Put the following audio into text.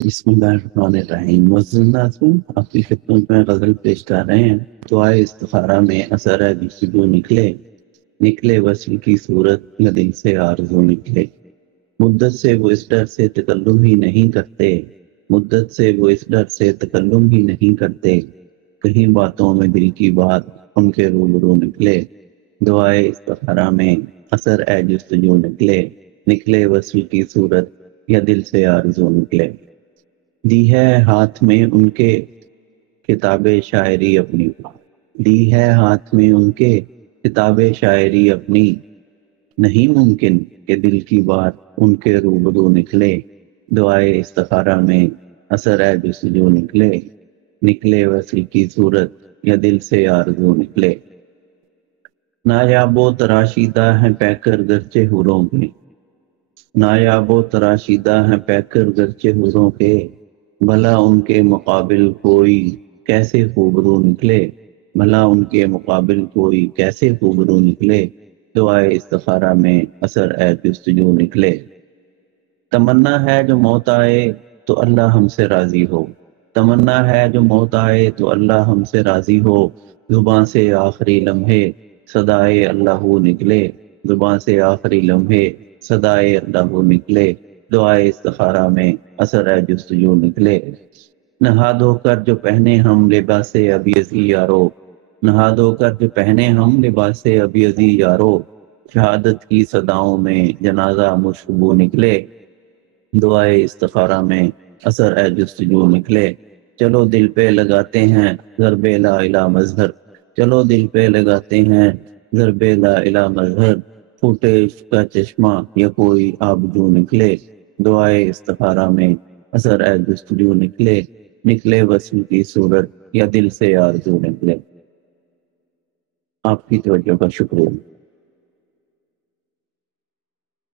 बिस्मिल्लाहिर्रहमानिर्रहीम। मुअज़्ज़िज़ नाज़रीन, आपकी खिदमत में गज़ल पेश कर रहे हैं। दुआए इस्तिखारा में असर है जुस्तजू निकले, निकले वस्ल की सूरत या दिल से आरज़ू निकले। मुद्दत से वो इस डर से तकल्लुम ही नहीं करते, मुद्दत से वो इस डर से तकल्लुम ही नहीं करते, कहीं बातों में दिल की बात उनके रूबरू निकले। दुआए इस्तिखारा में असर है जुस्तजू निकले, निकले वस्ल की सूरत या दिल से आरज़ू निकले। दी है हाथ में उनके किताबे शायरी अपनी, दी है हाथ में उनके किताबे शायरी अपनी, नहीं मुमकिन कि दिल की बात उनके रूबरू निकले। दुआए इस्तिखारा में असर है जुस्तजू निकले, निकले वस्ल की सूरत या दिल से आरज़ू निकले। नायाबो तराशीदा है पैकर गरचे हुरों के, नायाबो तराशीदा है पैकर गरचे हुरों के, भला उनके मुकाबिल कोई कैसे खूबरू निकले, भला उनके मुकाबिल कोई कैसे खूबरू निकले। दुआए इस्तिखारा में असर है जुस्तजू निकले। तमन्ना है जो मौत आए तो अल्लाह हमसे राजी हो, तमन्ना है जो मौत आए तो अल्लाह हमसे राजी हो, जुबान से आखिरी लम्हे सदाए अल्लाहू निकले, जुबान से आखिरी लम्हे सदाए अल्लाहू निकले। दुआए इस्तिखारा में असर है जुस्तजू निकले। नहा धोकर जो पहने हम लिबासे अबीज़ी यारो, नहा धोकर जो पहने हम लिबासे अबीज़ी यारो, शहादत की सदाओं में जनाजा मुशबू निकले। दुआए इस्तिखारा में असर है जुस्तजू निकले। चलो दिल पे लगाते हैं ज़रबे ला इला मज़हर, चलो दिल पे लगाते हैं ज़रबे ला इला मज़हर, फूटे इश्क का चश्मा या कोई आबजू निकले। दुआए इस्तिखारा में असर है जुस्तजू निकले, निकले वस्ल की सूरत या दिल से आरज़ू निकले। आपकी तवज्जो का शुक्रिया।